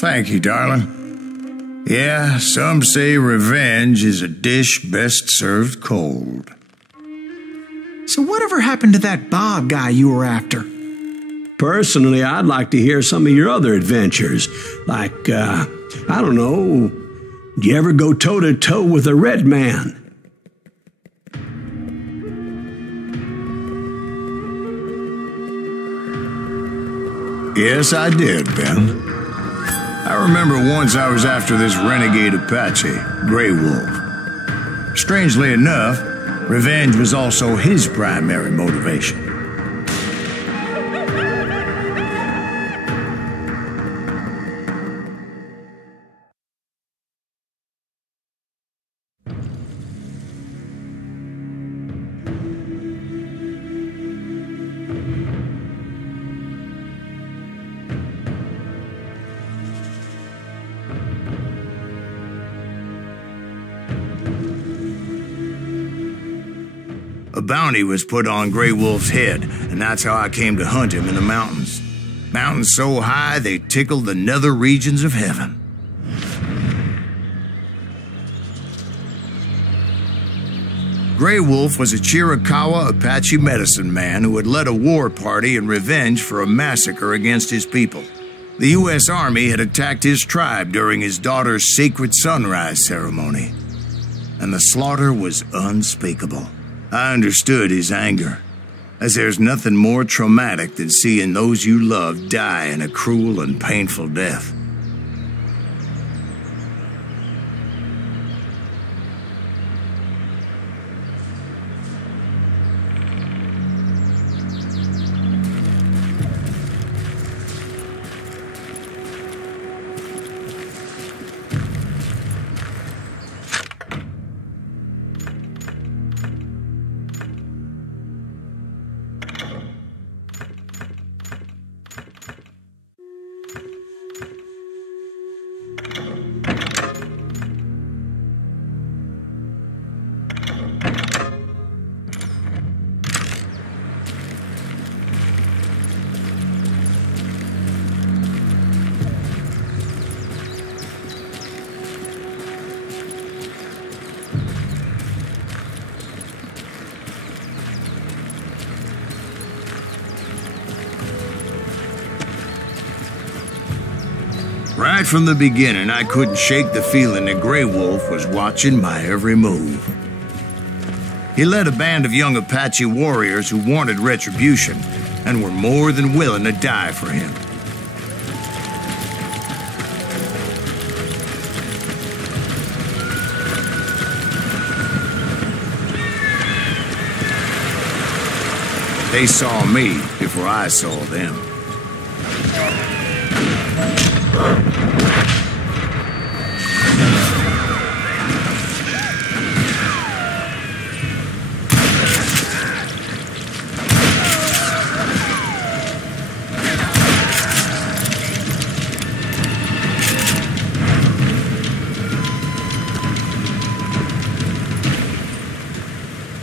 Thank you, darling. Yeah, some say revenge is a dish best served cold. So whatever happened to that Bob guy you were after? Personally, I'd like to hear some of your other adventures. Like, I don't know, did you ever go toe-to-toe with a red man? Yes, I did, Ben. I remember once I was after this renegade Apache, Grey Wolf. Strangely enough, revenge was also his primary motivation. A bounty was put on Grey Wolf's head, and that's how I came to hunt him in the mountains. Mountains so high they tickled the nether regions of heaven. Grey Wolf was a Chiricahua Apache medicine man who had led a war party in revenge for a massacre against his people. The U.S. Army had attacked his tribe during his daughter's sacred sunrise ceremony, and the slaughter was unspeakable. I understood his anger, as there's nothing more traumatic than seeing those you love die in a cruel and painful death. Right from the beginning, I couldn't shake the feeling that Grey Wolf was watching my every move. He led a band of young Apache warriors who wanted retribution and were more than willing to die for him. They saw me before I saw them.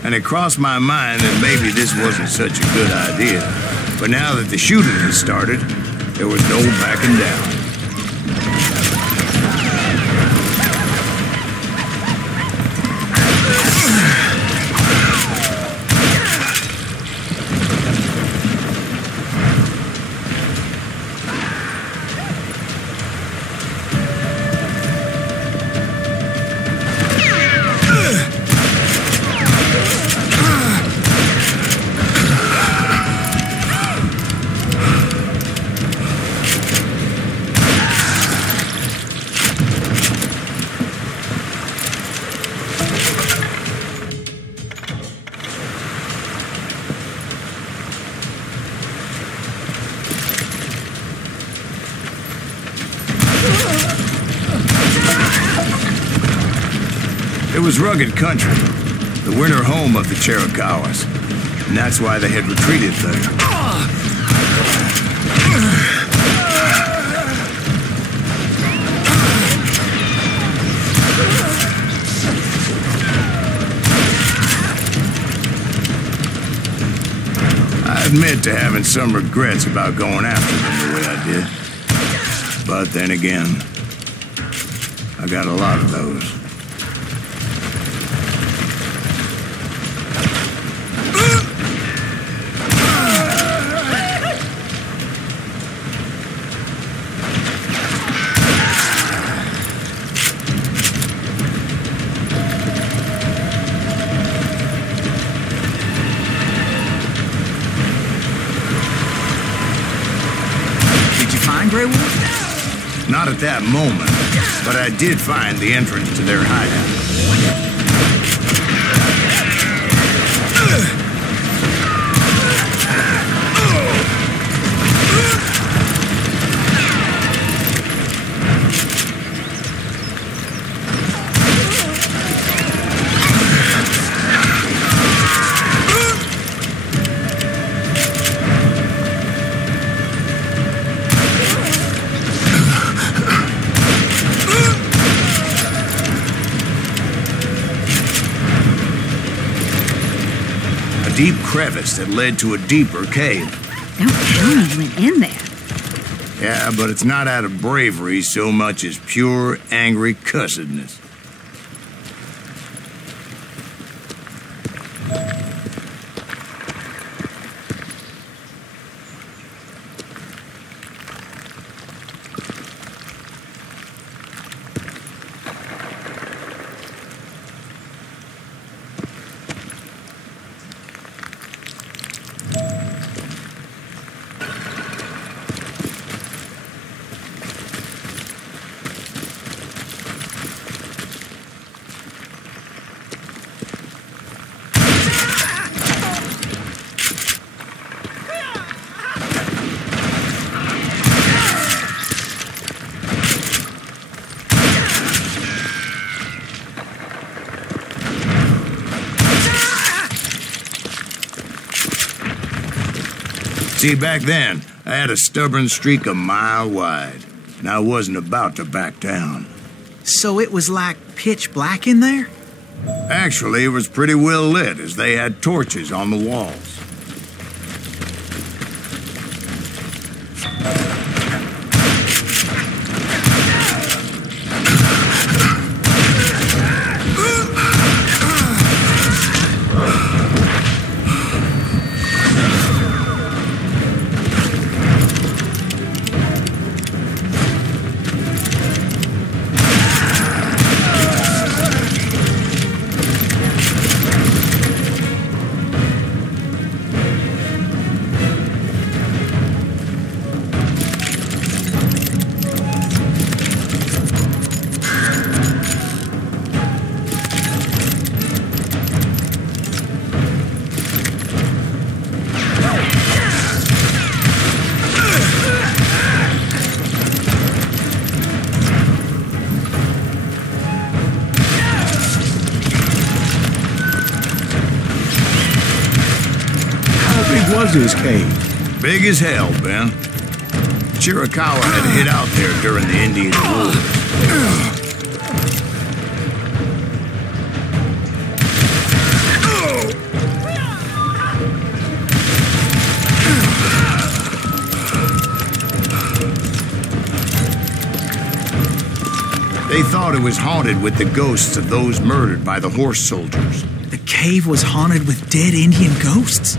And it crossed my mind that maybe this wasn't such a good idea. But now that the shooting had started, there was no backing down. It was rugged country, the winter home of the Chiricahuas, and that's why they had retreated there. I admit to having some regrets about going after them the way I did. But then again, I got a lot of those. Grey Wolf? Not at that moment, but I did find the entrance to their hideout. Deep crevice that led to a deeper cave. Don't tell me you went in there. Yeah, but it's not out of bravery so much as pure, angry cussedness. See, back then, I had a stubborn streak a mile wide, and I wasn't about to back down. So it was like pitch black in there? Actually, it was pretty well lit, as they had torches on the walls. Was his cave? Big as hell, Ben. Chiricahua had hid out there during the Indian Wars. They thought it was haunted with the ghosts of those murdered by the horse soldiers. The cave was haunted with dead Indian ghosts?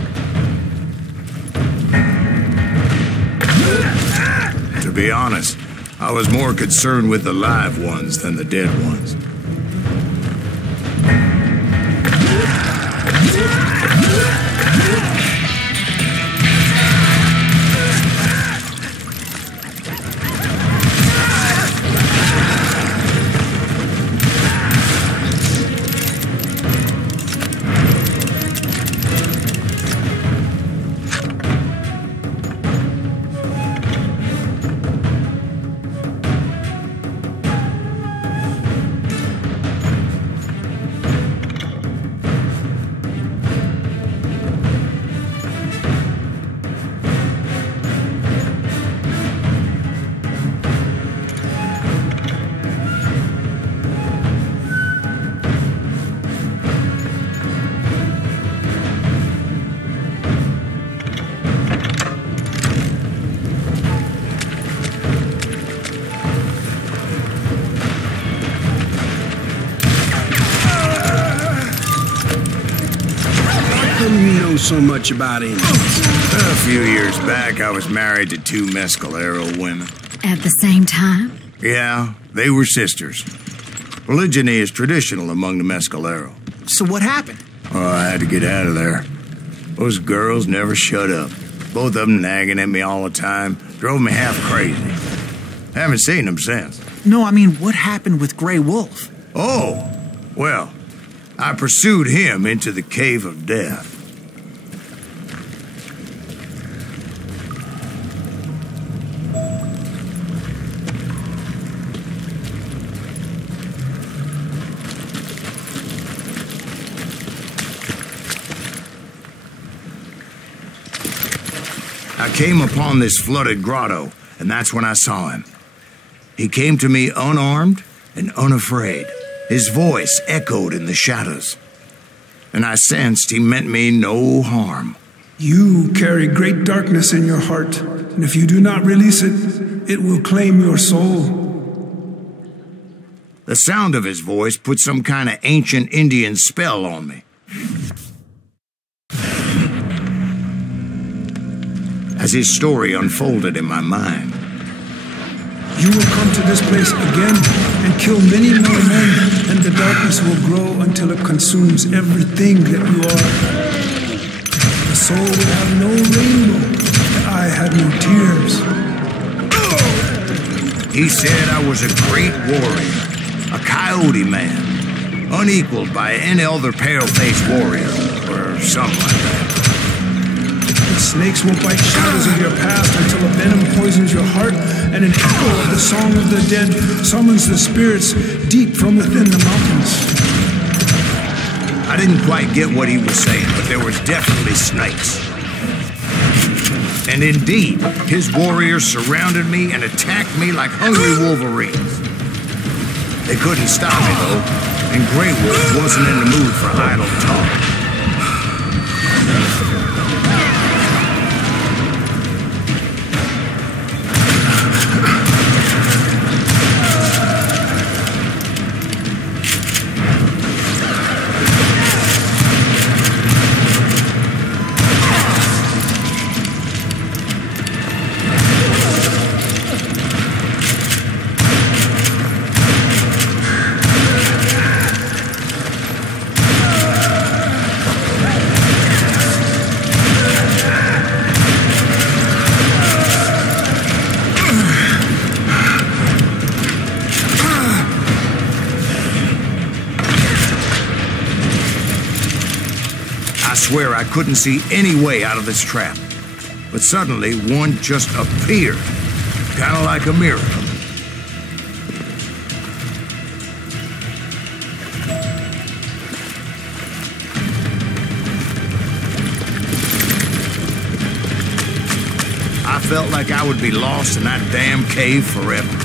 To be honest, I was more concerned with the live ones than the dead ones. know so much about Indians? A few years back, I was married to 2 Mescalero women. At the same time? Yeah, they were sisters. Polygyny is traditional among the Mescalero. So what happened? Oh, I had to get out of there. Those girls never shut up. Both of them nagging at me all the time. Drove me half crazy. Haven't seen them since. No, I mean, what happened with Grey Wolf? Oh, well, I pursued him into the Cave of Death. I came upon this flooded grotto, and that's when I saw him. He came to me unarmed and unafraid. His voice echoed in the shadows, and I sensed he meant me no harm. You carry great darkness in your heart, and if you do not release it, it will claim your soul. The sound of his voice put some kind of ancient Indian spell on me. As his story unfolded in my mind, you will come to this place again and kill many more men, and the darkness will grow until it consumes everything that you are. The soul will have no rainbow, the eye had no tears. He said I was a great warrior, a coyote man, unequaled by any other pale-faced warrior, or something like that. The snakes will bite shadows of your past until a venom poisons your heart, and an echo of the song of the dead summons the spirits deep from within the mountains. I didn't quite get what he was saying, but there was definitely snakes. And indeed, his warriors surrounded me and attacked me like hungry wolverines. They couldn't stop me, though, and Grey Wolf wasn't in the mood for idle talk. I swear I couldn't see any way out of this trap. But suddenly, one just appeared. Kind of like a miracle. I felt like I would be lost in that damn cave forever.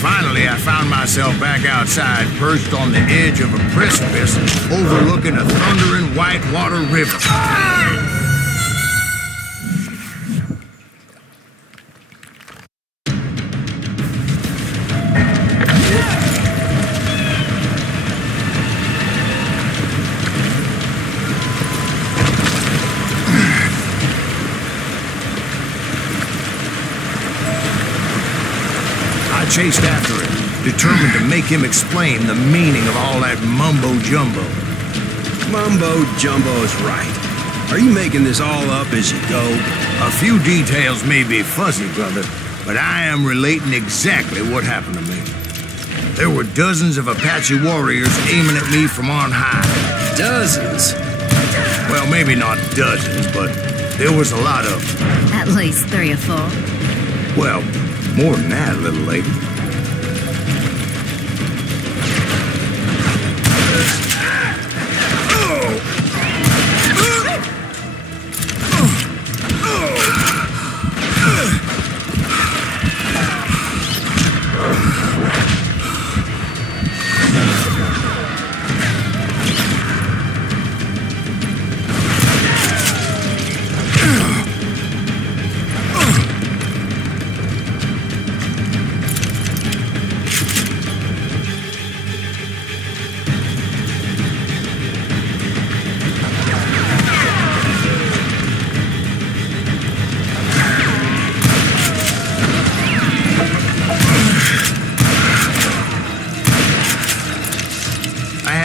Finally, I found myself back outside, perched on the edge of a precipice, overlooking a thundering whitewater river. I chased after him, determined to make him explain the meaning of all that mumbo-jumbo. Mumbo-jumbo's right. Are you making this all up as you go? A few details may be fuzzy, brother, but I am relating exactly what happened to me. There were dozens of Apache warriors aiming at me from on high. Dozens? Well, maybe not dozens, but there was a lot of them. At least 3 or 4. Well, more than that, little lady.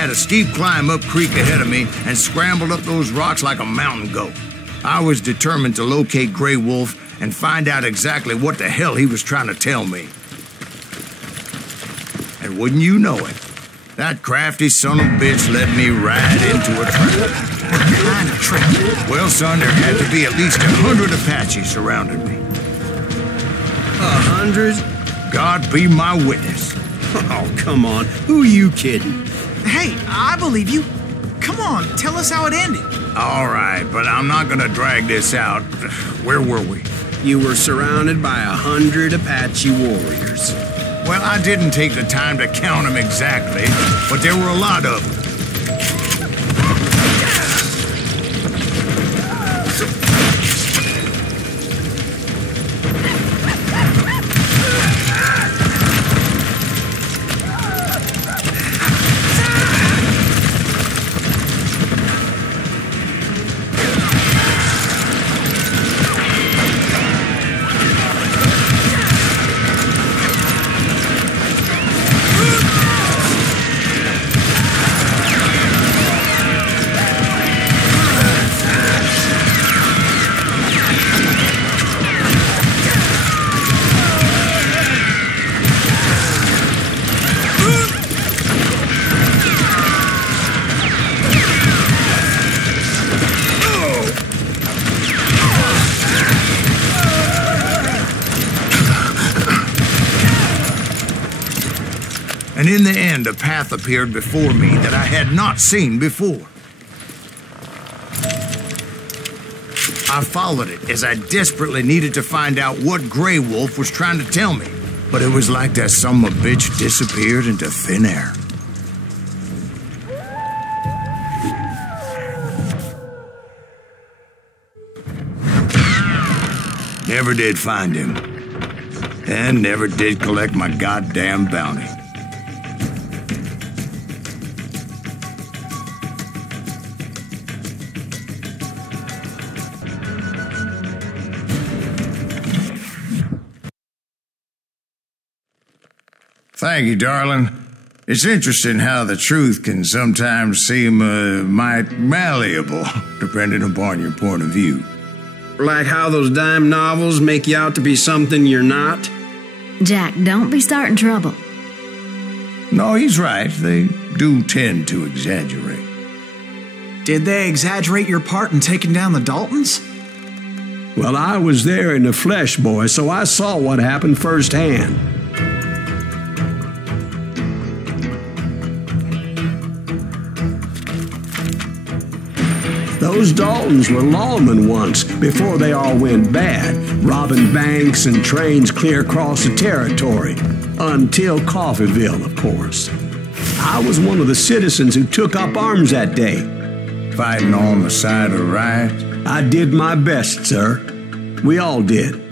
had a steep climb up creek ahead of me and scrambled up those rocks like a mountain goat. I was determined to locate Grey Wolf and find out exactly what the hell he was trying to tell me. And wouldn't you know it, that crafty son of a bitch led me right into a trap. What kind of trap? Well, son, there had to be at least 100 Apaches surrounding me. 100? God be my witness. Oh, come on. Who are you kidding? Hey, I believe you. Come on, tell us how it ended. All right, but I'm not gonna drag this out. Where were we? You were surrounded by 100 Apache warriors. Well, I didn't take the time to count them exactly, but there were a lot of them. And in the end, a path appeared before me that I had not seen before. I followed it as I desperately needed to find out what Grey Wolf was trying to tell me. But it was like that son of a bitch disappeared into thin air. Never did find him. And never did collect my goddamn bounty. Thank you, darling. It's interesting how the truth can sometimes seem might malleable, depending upon your point of view. Like how those dime novels make you out to be something you're not? Jack, don't be starting trouble. No, he's right. They do tend to exaggerate. Did they exaggerate your part in taking down the Daltons? Well, I was there in the flesh, boy, so I saw what happened firsthand. Those Daltons were lawmen once, before they all went bad, robbing banks and trains clear across the territory. Until Coffeeville, of course. I was one of the citizens who took up arms that day. Fighting on the side of right? I did my best, sir. We all did.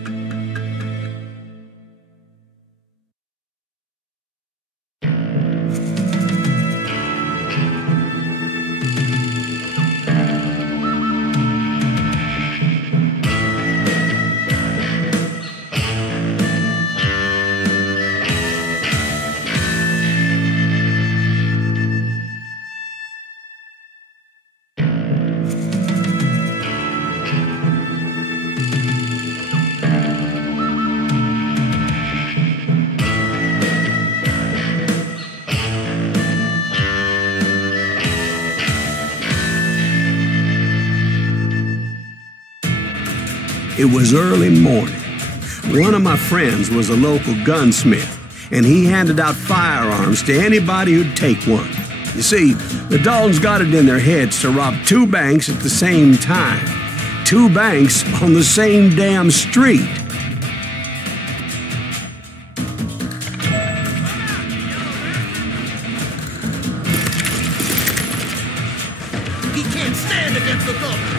It was early morning. One of my friends was a local gunsmith, and he handed out firearms to anybody who'd take one. You see, the Daltons got it in their heads to rob 2 banks at the same time. 2 banks on the same damn street. He can't stand against the government.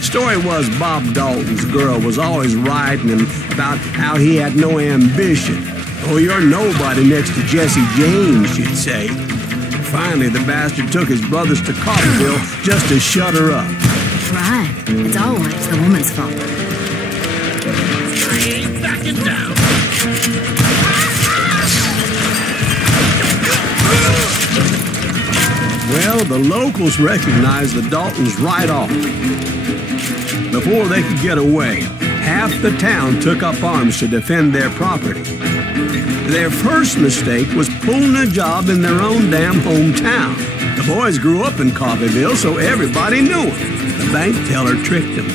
Story was Bob Dalton's girl was always writing him about how he had no ambition. Oh, you're nobody next to Jesse James, she'd say. Finally, the bastard took his brothers to Coffeeville just to shut her up. Right. It's always the woman's fault. I ain't backing down. Well, the locals recognized the Daltons right off. Before they could get away, half the town took up arms to defend their property. Their first mistake was pulling a job in their own damn hometown. The boys grew up in Coffeyville, so everybody knew them. The bank teller tricked them,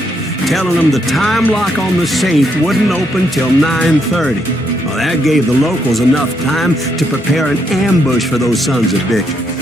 telling them the time lock on the safe wouldn't open till 9:30. Well, that gave the locals enough time to prepare an ambush for those sons of bitches.